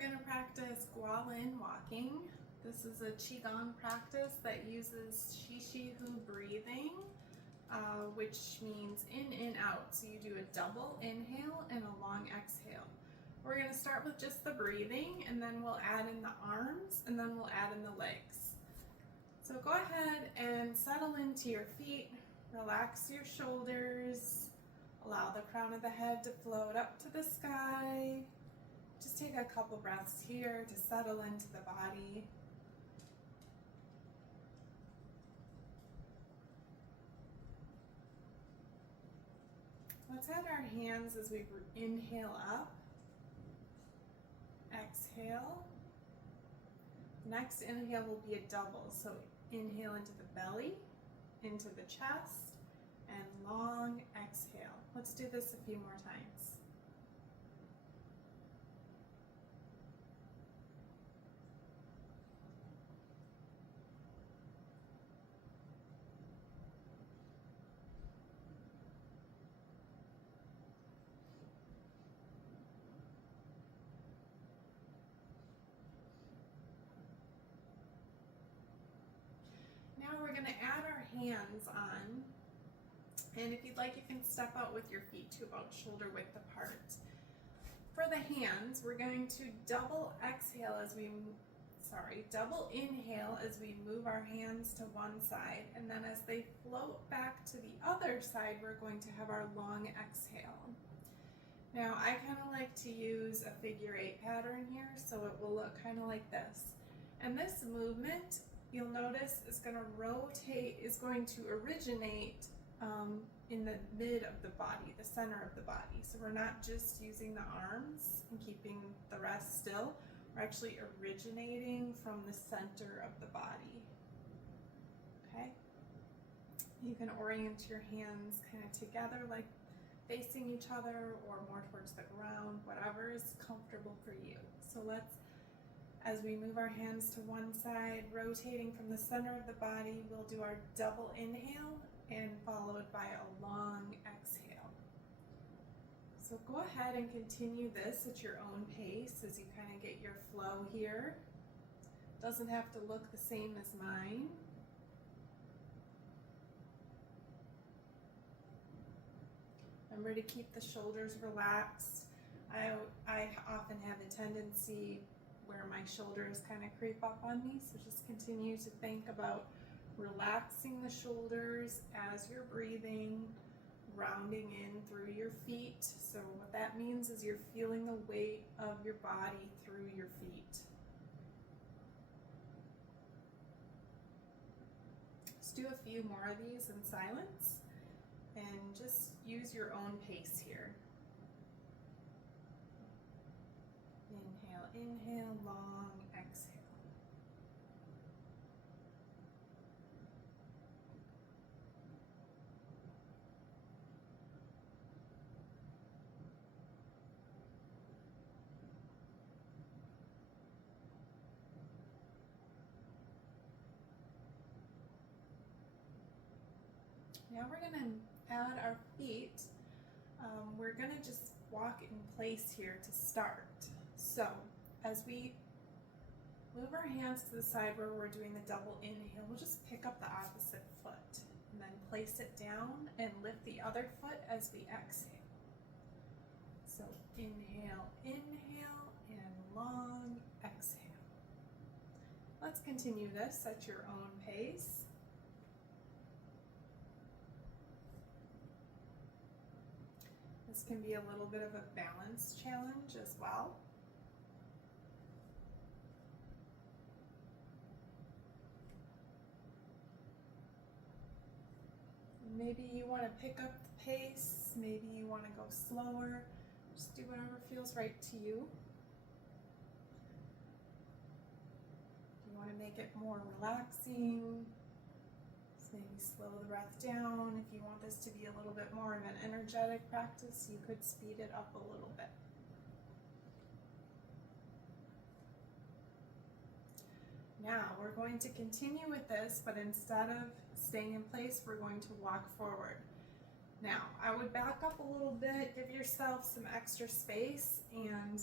going to practice Guo Lin walking. This is a Qi Gong practice that uses Qi breathing, which means in and out. So you do a double inhale and a long exhale. We're going to start with just the breathing, and then we'll add in the arms, and then we'll add in the legs. So go ahead and settle into your feet, relax your shoulders, allow the crown of the head to float up to the sky. Just take a couple breaths here to settle into the body. Let's add our hands as we inhale up. Exhale. Next inhale will be a double. So inhale into the belly, into the chest, and long exhale. Let's do this a few more times. Now we're going to add our hands on, and if you'd like you can step out with your feet to about shoulder width apart. For the hands, we're going to double inhale as we move our hands to one side, and then as they float back to the other side, we're going to have our long exhale. Now I kind of like to use a figure 8 pattern here, so it will look kind of like this. And this movement, you'll notice, is going to originate in the mid of the body, the center of the body. So we're not just using the arms and keeping the rest still. We're actually originating from the center of the body. Okay? You can orient your hands kind of together, like facing each other or more towards the ground, whatever is comfortable for you. So as we move our hands to one side, rotating from the center of the body, we'll do our double inhale and followed by a long exhale. So go ahead and continue this at your own pace as you kind of get your flow here. Doesn't have to look the same as mine. Remember to keep the shoulders relaxed. I often have a tendency where my shoulders kind of creep up on me, so just continue to think about relaxing the shoulders as you're breathing, rounding in through your feet. So what that means is you're feeling the weight of your body through your feet. Let's do a few more of these in silence and just use your own pace here. Inhale, inhale, long exhale. Now we're going to add our feet. We're going to just walk in place here to start. So as we move our hands to the side where we're doing the double inhale, we'll just pick up the opposite foot and then place it down and lift the other foot as we exhale. So inhale, inhale, and long exhale. Let's continue this at your own pace. This can be a little bit of a balance challenge as well. Maybe you want to pick up the pace, maybe you want to go slower. Just do whatever feels right to you. If you want to make it more relaxing, just maybe slow the breath down. If you want this to be a little bit more of an energetic practice, you could speed it up a little bit. Now we're going to continue with this, but instead of staying in place, we're going to walk forward. Now, I would back up a little bit, give yourself some extra space, and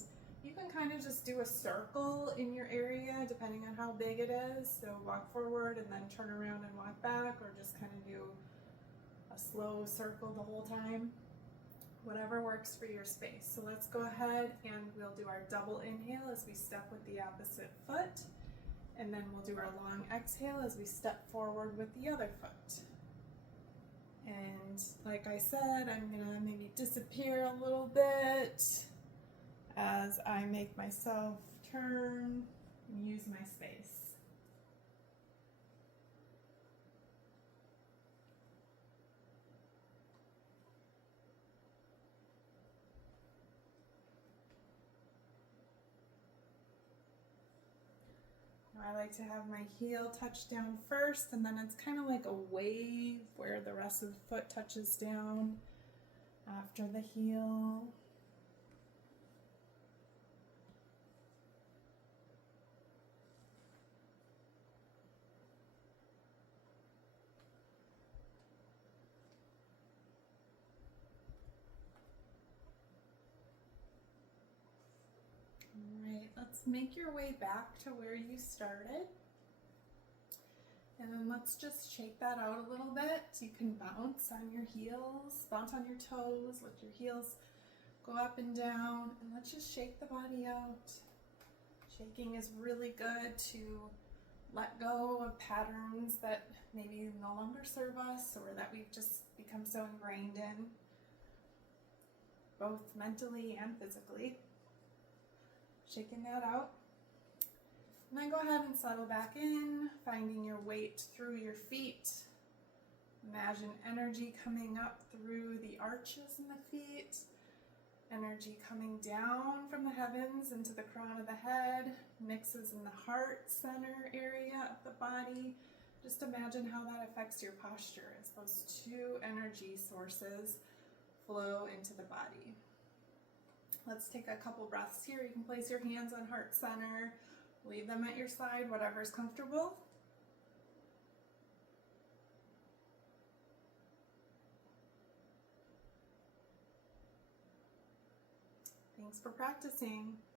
You can kind of just do a circle in your area depending on how big it is. So walk forward and then turn around and walk back, or just kind of do a slow circle the whole time. Whatever works for your space. So let's go ahead and we'll do our double inhale as we step with the opposite foot. And then we'll do our long exhale as we step forward with the other foot. And like I said, I'm gonna maybe disappear a little bit as I make myself turn and use my space. I like to have my heel touch down first, and then it's kind of like a wave where the rest of the foot touches down after the heel. Alright, let's make your way back to where you started. And then let's just shake that out a little bit. You can bounce on your heels, bounce on your toes, let your heels go up and down, and let's just shake the body out. Shaking is really good to let go of patterns that maybe no longer serve us or that we've just become so ingrained in, both mentally and physically. Shaking that out. And then go ahead and settle back in, finding your weight through your feet. Imagine energy coming up through the arches in the feet, energy coming down from the heavens into the crown of the head, mixes in the heart center area of the body. Just imagine how that affects your posture as those two energy sources flow into the body. Let's take a couple breaths here. You can place your hands on heart center, leave them at your side, whatever's comfortable. Thanks for practicing.